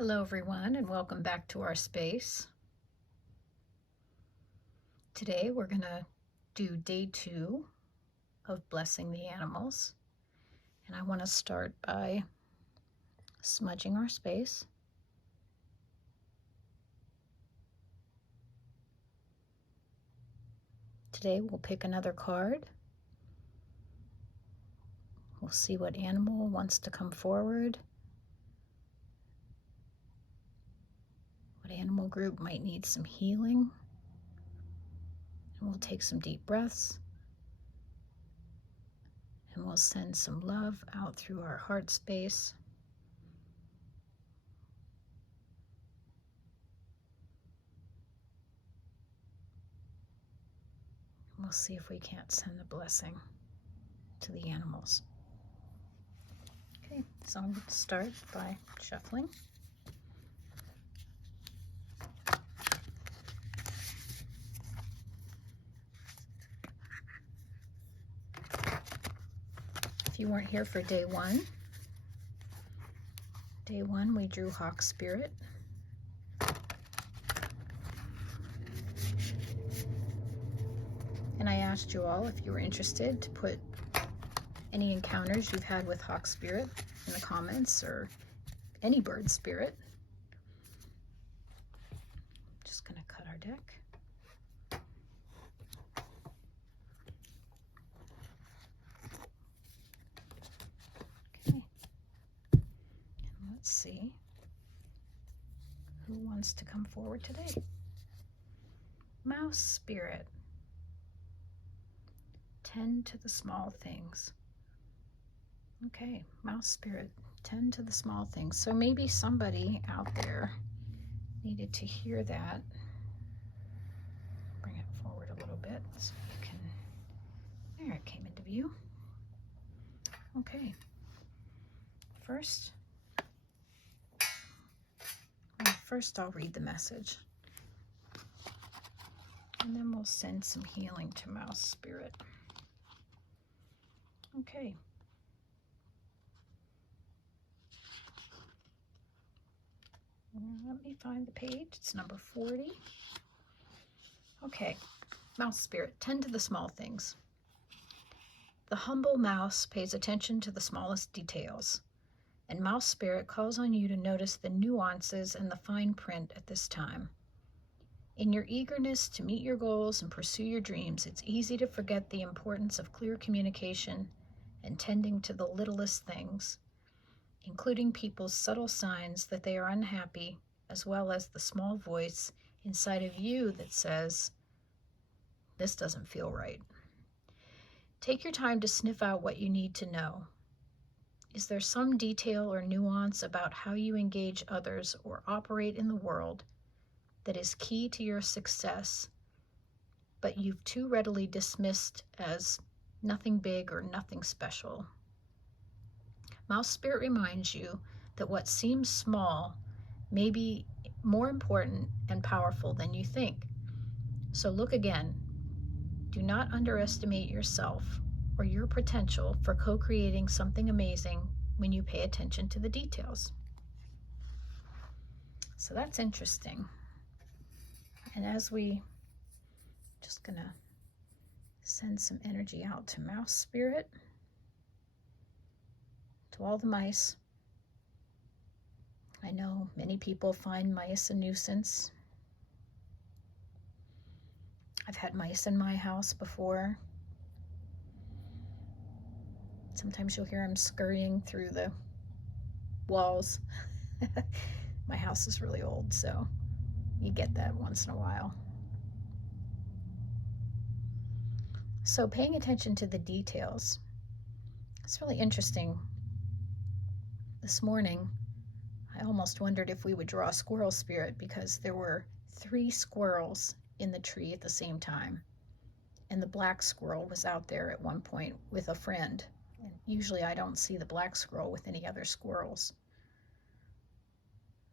Hello everyone, and welcome back to our space. Today we're going to do day 2 of blessing the animals, and I want to start by smudging our space. Today we'll pick another card. We'll see what animal wants to come forward. What animal group might need some healing. And we'll take some deep breaths. And we'll send some love out through our heart space. We'll see if we can't send a blessing to the animals. Okay, so I'm going to start by shuffling. If you weren't here for day 1, we drew Hawk Spirit. And I asked you all if you were interested to put any encounters you've had with Hawk Spirit in the comments, or any bird spirit. Just going to cut our deck. Okay. And let's see who wants to come forward today. Mouse Spirit. Tend to the small things. Okay, Mouse Spirit, tend to the small things. So maybe somebody out there needed to hear that. Bring it forward a little bit so you can, there it came into view. Okay, first I'll read the message. And then we'll send some healing to Mouse Spirit. Okay. Let me find the page. It's number 40. Okay. Mouse Spirit, tend to the small things. The humble mouse pays attention to the smallest details, and Mouse Spirit calls on you to notice the nuances and the fine print at this time. In your eagerness to meet your goals and pursue your dreams, it's easy to forget the importance of clear communication and tending to the littlest things, including people's subtle signs that they are unhappy, as well as the small voice inside of you that says, "This doesn't feel right." Take your time to sniff out what you need to know. Is there some detail or nuance about how you engage others or operate in the world that is key to your success, but you've too readily dismissed as nothing big or nothing special? Mouse Spirit reminds you that what seems small may be more important and powerful than you think. So look again. Do not underestimate yourself or your potential for co-creating something amazing when you pay attention to the details. So that's interesting. And as we just gonna send some energy out to Mouse Spirit, to all the mice. I know many people find mice a nuisance. I've had mice in my house before. Sometimes you'll hear them scurrying through the walls. My house is really old, so you get that once in a while. So paying attention to the details. It's really interesting. This morning, I almost wondered if we would draw Squirrel Spirit, because there were 3 squirrels in the tree at the same time. And the black squirrel was out there at one point with a friend. And usually I don't see the black squirrel with any other squirrels.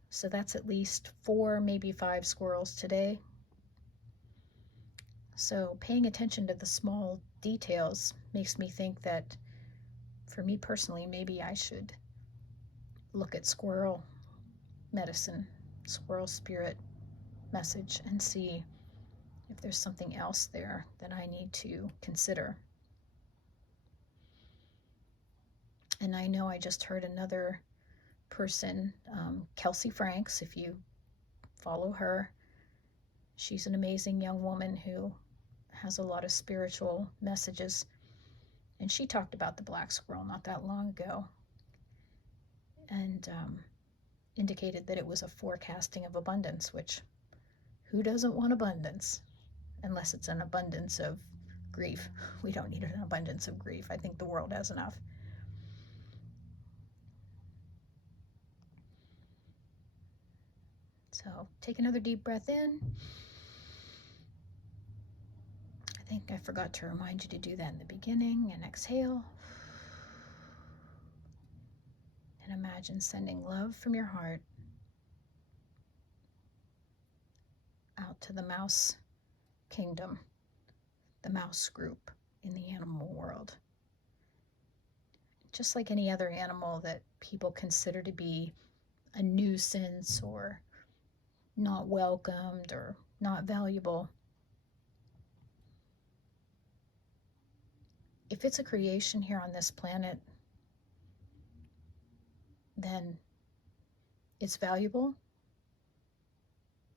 So that's at least 4, maybe 5 squirrels today. So paying attention to the small details makes me think that, for me personally, maybe I should look at squirrel medicine, squirrel spirit message, and see if there's something else there that I need to consider. And I know I just heard another person, Kelsey Franks, if you follow her. She's an amazing young woman who has a lot of spiritual messages. And she talked about the black squirrel not that long ago, and indicated that it was a forecasting of abundance, which who doesn't want abundance? Unless it's an abundance of grief. We don't need an abundance of grief. I think the world has enough. So take another deep breath in. I think I forgot to remind you to do that in the beginning. And exhale. And imagine sending love from your heart out to the mouse kingdom, the mouse group in the animal world. Just like any other animal that people consider to be a nuisance or not welcomed or not valuable, if it's a creation here on this planet, then it's valuable,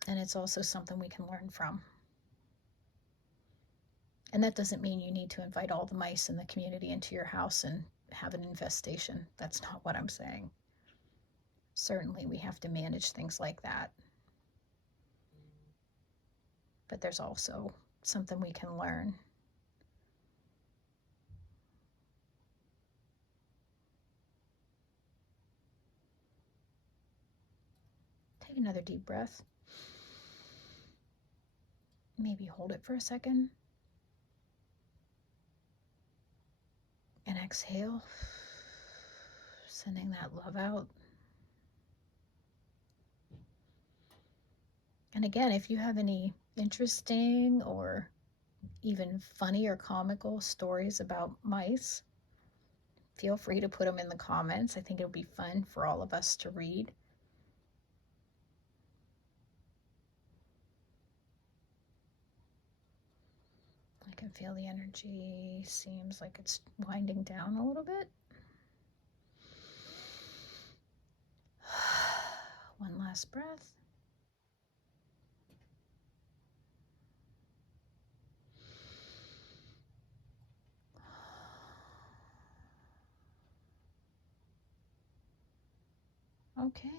and it's also something we can learn from. And that doesn't mean you need to invite all the mice in the community into your house and have an infestation. That's not what I'm saying. Certainly we have to manage things like that. But there's also something we can learn. Take another deep breath. Maybe hold it for a second. And exhale, sending that love out. And again, if you have any interesting or even funny or comical stories about mice, feel free to put them in the comments. I think it'll be fun for all of us to read. I can feel the energy seems like it's winding down a little bit. One last breath. Okay.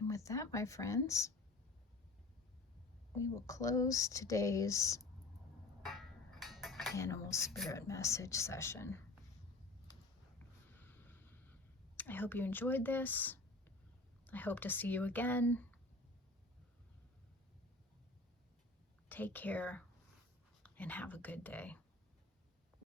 And with that, my friends, we will close today's animal spirit message session. I hope you enjoyed this. I hope to see you again. Take care and have a good day.